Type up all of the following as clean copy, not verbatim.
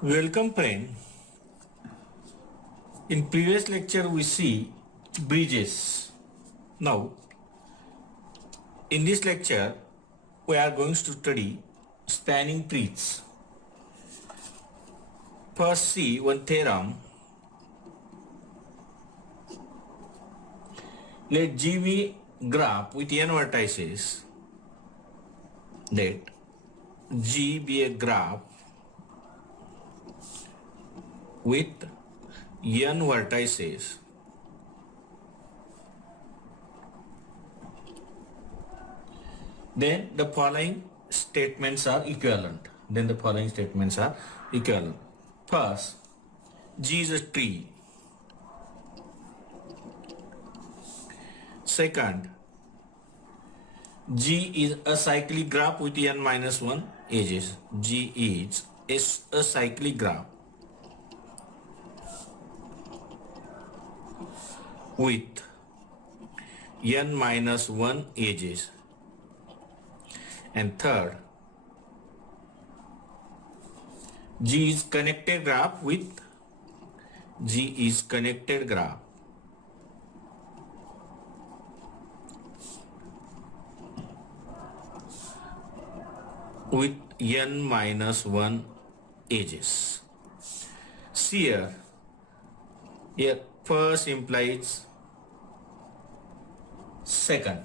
Welcome friend. In previous lecture we see bridges. Now in this lecture we are going to study spanning trees. First see one theorem. Let G be graph with n vertices. Let G be a graph with n vertices. Then the following statements are equivalent. First, G is a tree. Second, G is a cyclic graph with n minus 1 edges. G is a cyclic graph with n minus 1 edges. And third, G is connected graph with n minus 1 edges. See here first implies second.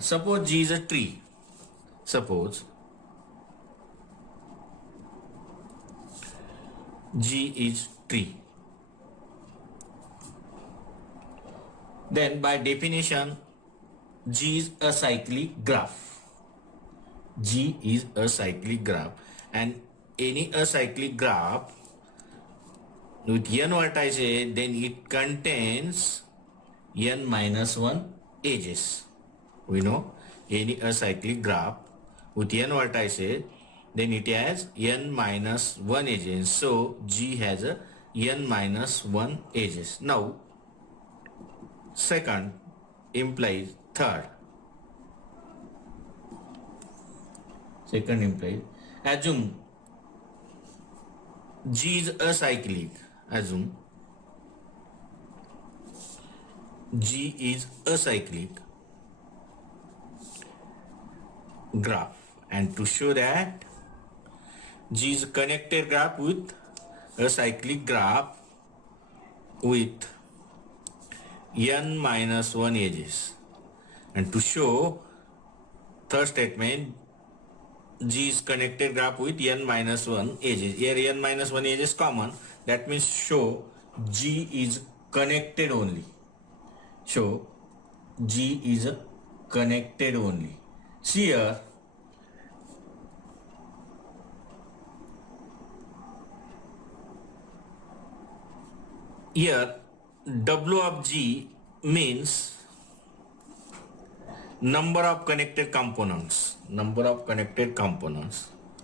Suppose G is a tree. Suppose G is tree. Then by definition, G is a cyclic graph. And any acyclic graph with n vertices, then it contains n minus 1 edges. We know any acyclic graph with n vertices, then it has n minus 1 edges. So G has a n minus 1 edges. Now second implies third. Assume G is acyclic. Graph, and to show that G is a connected graph with a cyclic graph with n minus 1 edges, and to show third statement, G is connected graph with n minus 1 edges. Here n minus 1 edges common, that means show G is connected only. See here W of G means number of connected components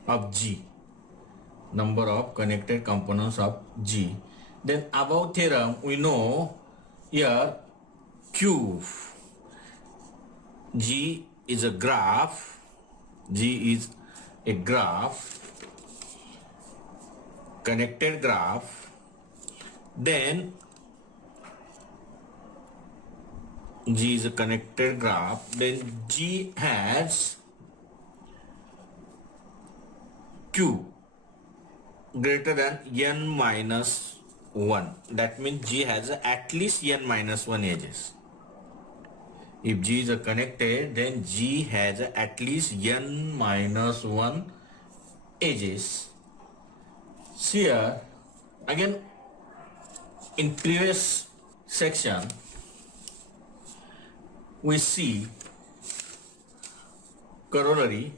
of G. Then above theorem we know here Q. G is a graph. Connected graph. Then G is a connected graph. Then G has Q greater than n minus 1. That means G has at least n minus 1 edges. If G is a connected, then G has at least n minus 1 edges. See here, again in previous section we see corollary.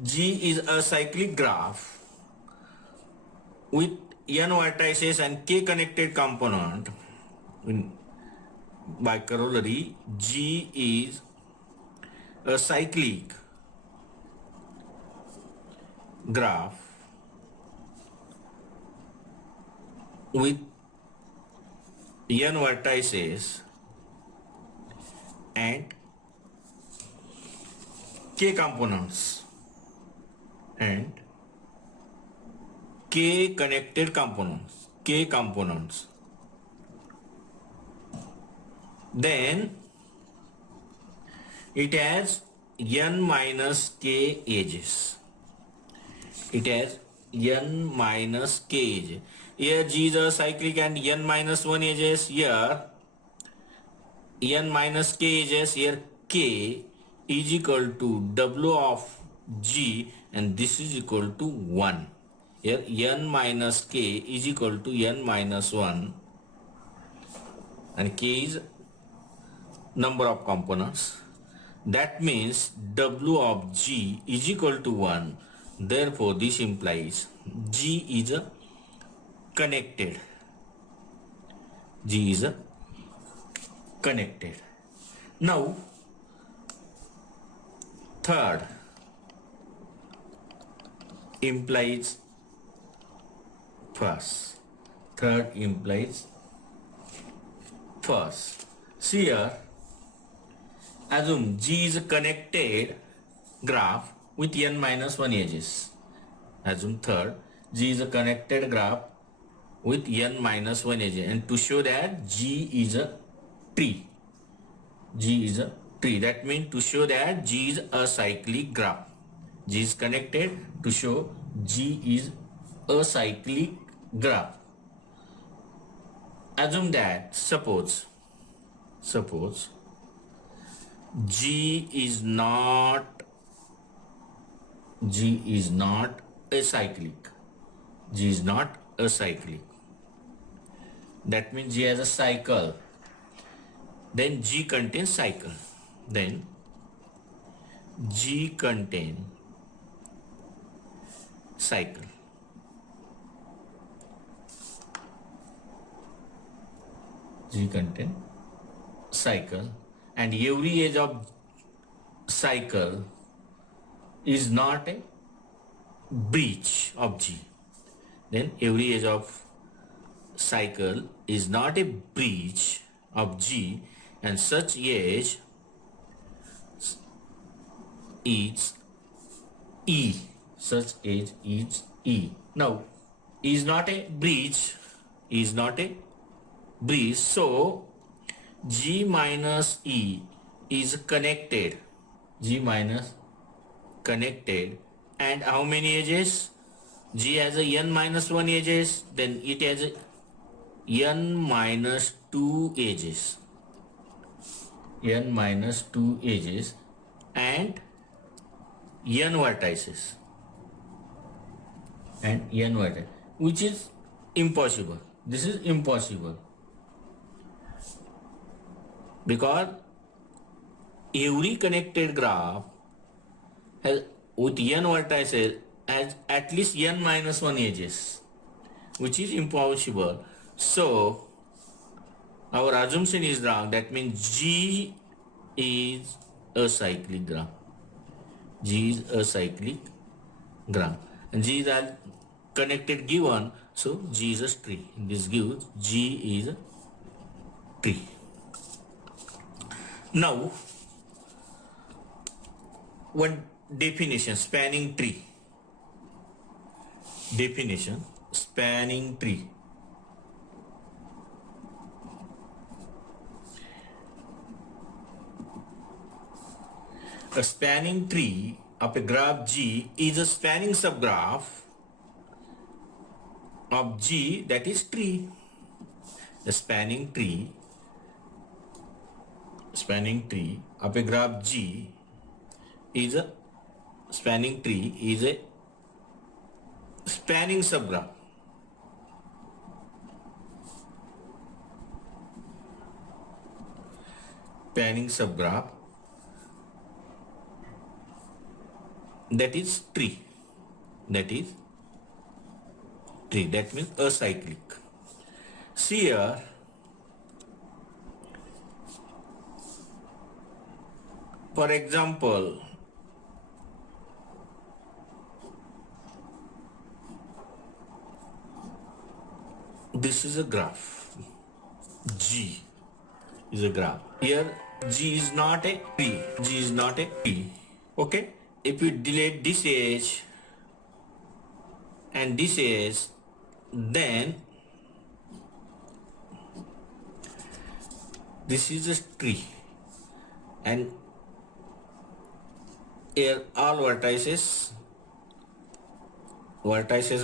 G is a cyclic graph with n vertices and k connected component. By corollary, G is a cyclic graph with n vertices and k components, and k connected components. Then it has n minus k edges. It has n minus k edges. Here G is a cyclic and n minus 1 edges. Here n minus k edges. Here k is equal to W of G, and this is equal to 1. Here n minus k is equal to n minus 1, and k is number of components. That means W of G is equal to 1. Therefore, this implies G is a connected. G is a connected. Now, third implies first. Third implies first. See here, assume G is a connected graph with n minus 1 edges. Assume third, G is a connected graph with n minus 1 edges. And to show that G is a tree. G is a tree. That means to show that G is a cyclic graph. G is connected to show G is a cyclic graph. Assume that suppose G is not a cyclic. G is not a cyclic. That means G has a cycle. Then G contains cycle. Then G contain cycle. G contain cycle, and every edge of cycle is not a breach of G. Then every edge of cycle is not a breach of G, and such edge is E. Such edge is E. Now, E is not a breach. E is not a breach. So, G minus E is connected. G minus connected. And how many edges? G has a n minus 1 edges. Then it has a n minus 2 edges. N minus 2 edges and n vertices. And n vertices, which is impossible. This is impossible, because every connected graph has with n vertices has at least n minus 1 edges, which is impossible. So our assumption is wrong. That means G is a cyclic graph. G is a cyclic graph, and G is a connected given, so G is a tree. This gives G is a tree. Now, one definition: spanning tree. Definition: spanning tree. A spanning tree of a graph G is a spanning subgraph of G, that is tree. The spanning tree of a graph G is a spanning tree is a spanning subgraph. Spanning subgraph, that is tree. That is tree. That means acyclic. See here, for example, this is a graph. G is a graph. Here G is not a tree. G is not a tree. Okay? If you delete this edge and this is, then this is a tree, and here all vertices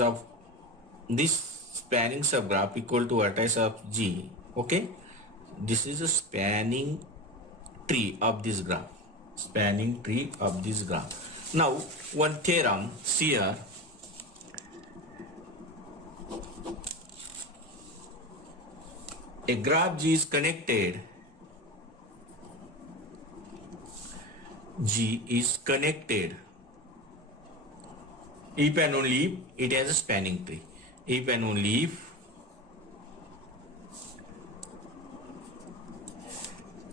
of this spanning subgraph equal to vertex of G. Okay, this is a spanning tree of this graph. Now one theorem, see here. A graph G is connected. If and only if it has a spanning tree. If and only if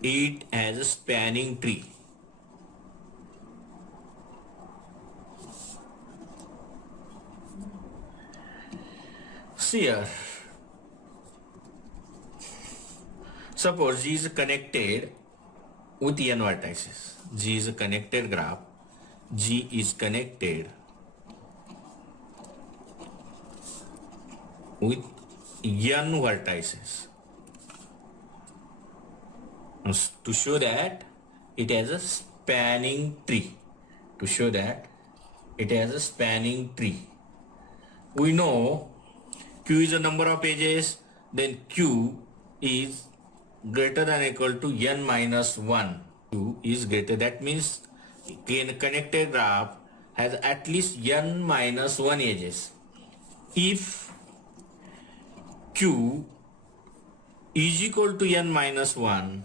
it has a spanning tree. See here. Suppose G is connected with n vertices. G is a connected graph. G is connected with n vertices. To show that it has a spanning tree. We know Q is the number of edges, then Q is greater than or equal to n minus 1. Q is greater, that means a connected graph has at least n minus 1 edges. If Q is equal to n minus 1,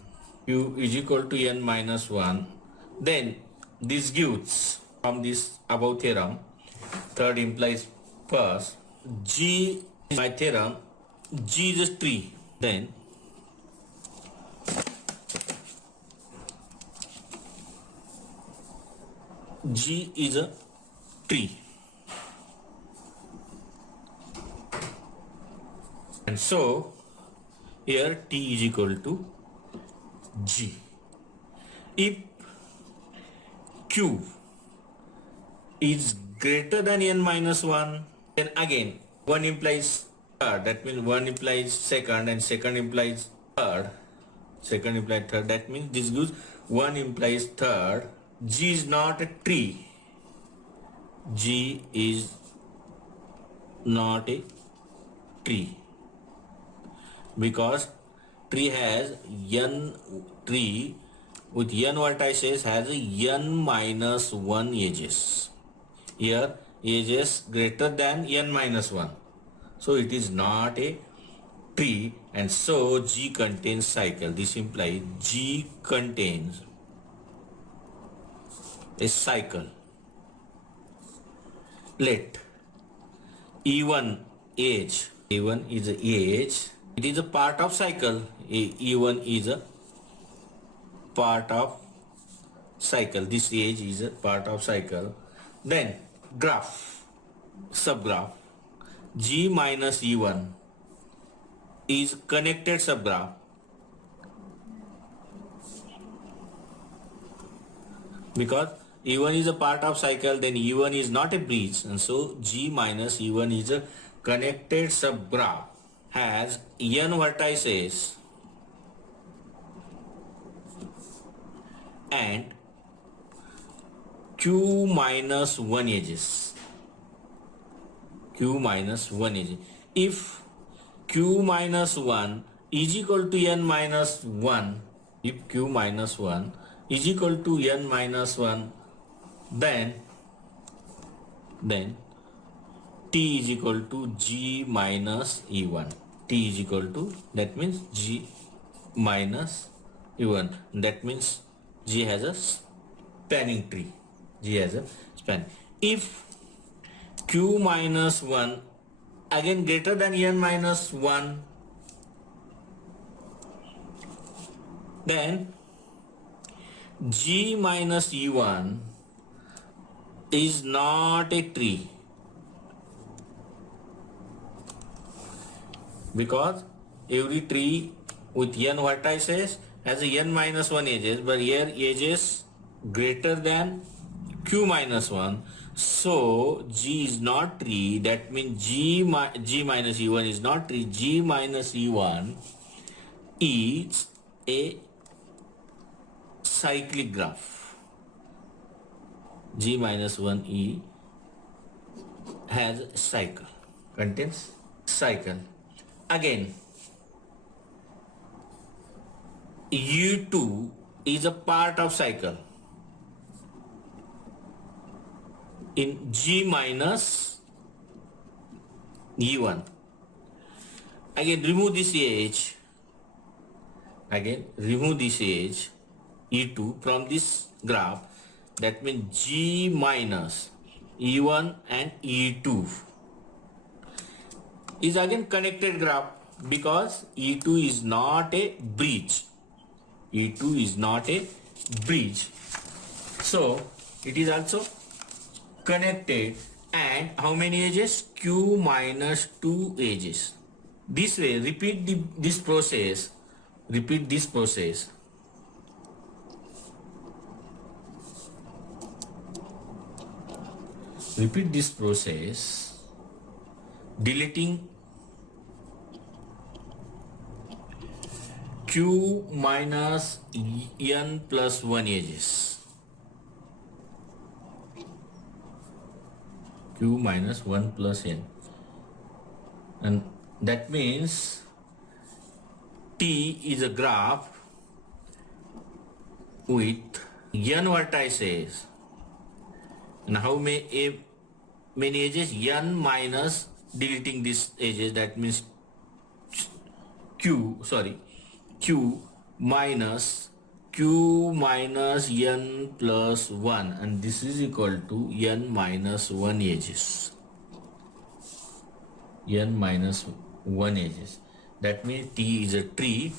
then this gives, from this above theorem, third implies first, G by theorem, G is a tree, then G is a tree. And so here T is equal to G. If Q is greater than n minus 1, then again 1 implies third, that means 1 implies second, and second implies third. That means this gives 1 implies third. G is not a tree. G is not a tree because tree with n vertices has a n minus 1 edges. Here edges greater than n minus 1. So it is not a tree, and so G contains cycle. This implies G contains a cycle. Let E1 is a age. It is a part of cycle. E1 is a part of cycle. This age is a part of cycle. Then subgraph G minus E1 is connected subgraph. Because E1 is a part of cycle, then E1 is not a breach, and so G minus E1 is a connected subgraph, has n vertices and Q minus 1 edges. If Q minus 1 is equal to n minus 1, if Q minus 1 is equal to n minus 1, then T is equal to G minus E1. T is equal to, that means G minus E1. That means G has a spanning tree. If Q minus 1 again greater than n minus 1, then G minus E1 is not a tree, because every tree with n vertices has a n minus 1 edges, but here edges greater than Q minus 1. So G is not tree. That means G minus E1 is not tree. G minus E1 is a cyclic graph. G minus 1E has a cycle, contains cycle. Again, U2 is a part of cycle in G minus E1. Again, remove this H. Again, remove this H, E2 from this graph. That means G minus E1 and E2 is again connected graph because E2 is not a bridge. E2 is not a bridge. So it is also connected. And how many edges? Q minus 2 edges. This way, repeat this process. Repeat this process. Repeat this process, deleting Q minus N plus 1 edges. Q minus 1 plus N. And that means T is a graph with N vertices. And how many edges? N minus deleting these edges. That means Q minus N plus 1, and this is equal to N minus 1 edges. N minus 1 edges. That means T is a tree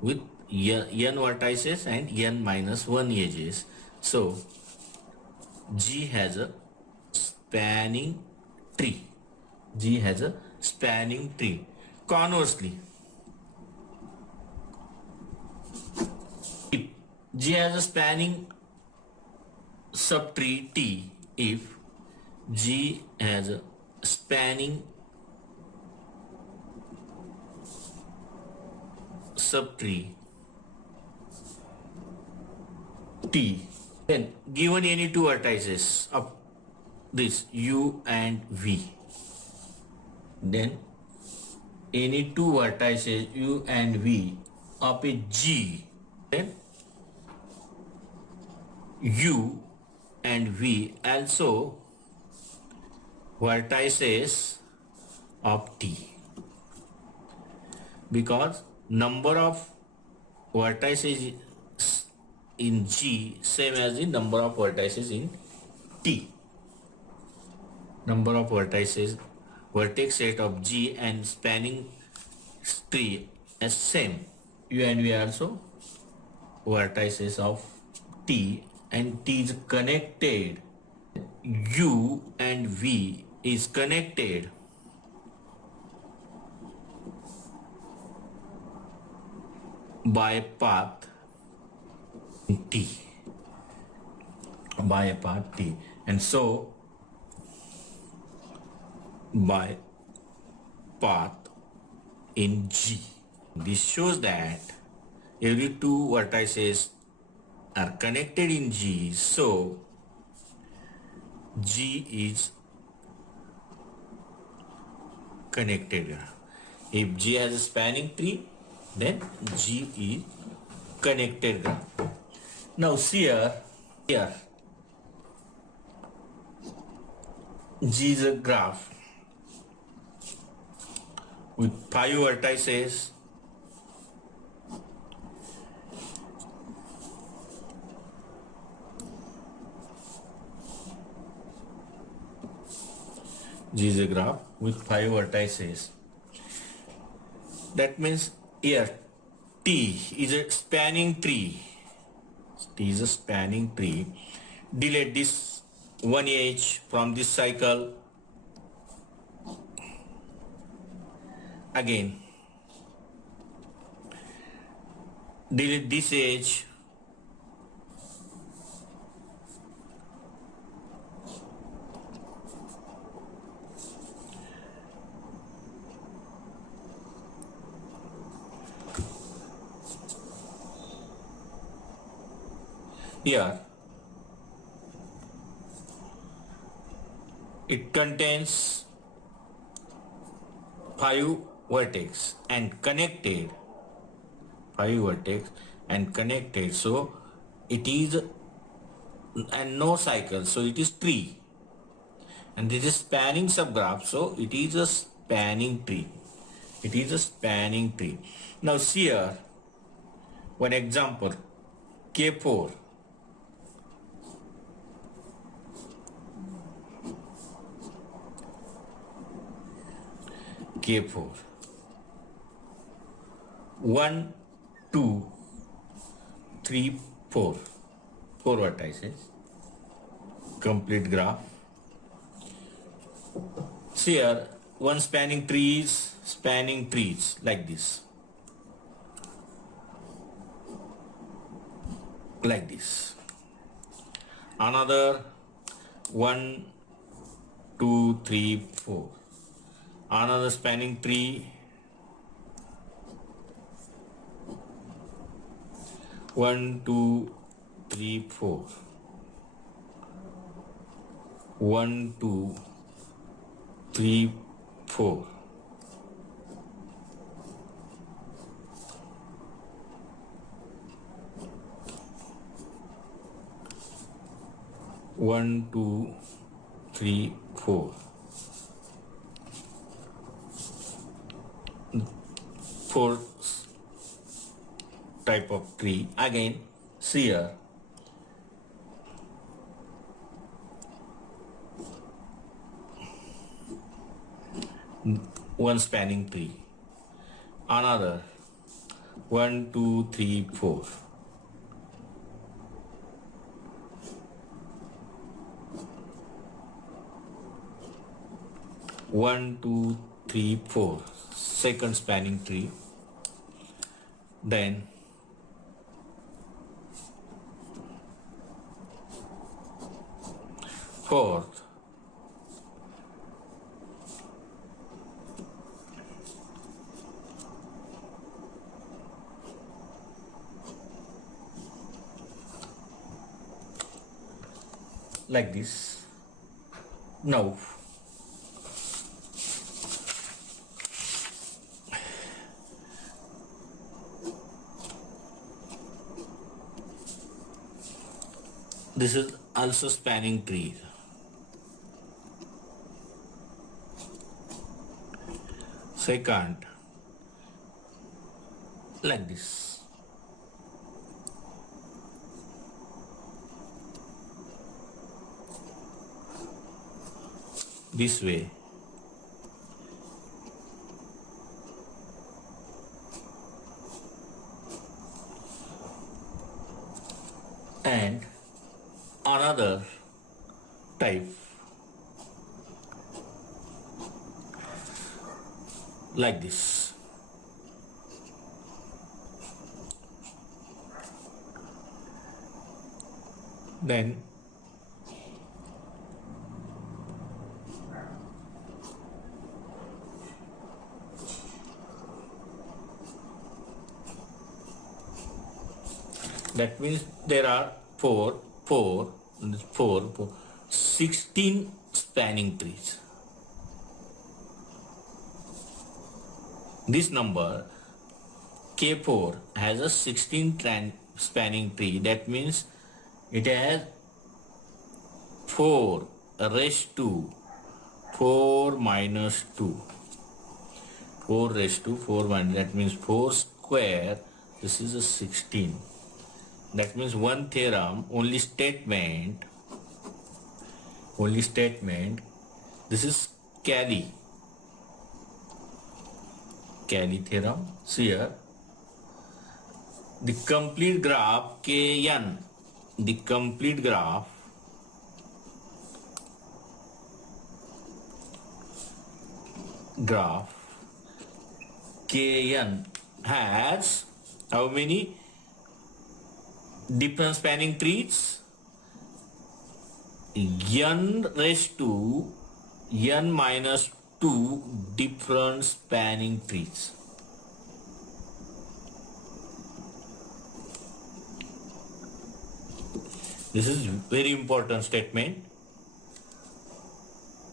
with N vertices and N minus 1 edges. So G has a spanning tree. G has a spanning tree. Conversely, if G has a spanning subtree T, if G has a spanning subtree T, then given any two vertices of this U and V, then any two vertices U and V of a G, then U and V also vertices of T, because number of vertices in G same as the number of vertices in T. Number of vertices, vertex set of G and spanning tree as same. U and V also vertices of T, and T is connected. U and V is connected by a path T, by a path T, and so by path in G. This shows that every two vertices are connected in G, so G is connected. If G has a spanning tree, then G is connected graph. Now see here, G is a graph with 5 vertices. G is a graph with 5 vertices. That means here T is a spanning tree. T is a spanning tree. Delete this 1H from this cycle. Again, delete this edge. Here it contains 5 vertex and connected, 5 vertex and connected, so it is, and no cycle, so it is tree, and this is spanning subgraph, so it is a spanning tree. It is a spanning tree. Now see here one example, K4. K4. 1, 2, 3, 4. 4 vertices. Complete graph. See here, one spanning trees like this. Like this. Another 1, 2, 3, 4. Another spanning tree. 1, 2, 3, 4. 1, 2, 3, 4. One, two, three, four. 4 type of tree. Again, see here. One spanning tree. Another 1, 2, 3, 4. 1, 2, 3, 4. Second spanning tree. Then fourth. Like this. Now this is also spanning tree. Second, like this. This way. And another type like this. Then that means there are 16 spanning trees. This number K4 has a 16 spanning tree. That means it has 4 raised to 4 minus 2. 4 raised to 4 minus, that means 4 square. This is a 16. That means one theorem, only statement. This is Cayley theorem. See here, the complete graph Kn, the complete graph Kn has how many different spanning trees? N raised to n minus 2 different spanning trees. This is very important statement.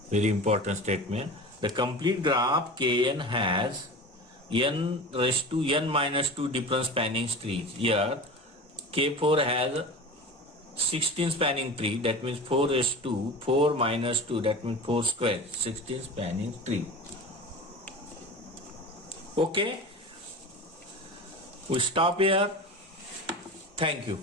Very important statement. The complete graph Kn has n raised to n minus 2 different spanning trees. Here K4 has 16 spanning tree, that means 4 raised to 4 minus 2, that means 4 square, 16 spanning tree. Okay, we stop here. Thank you.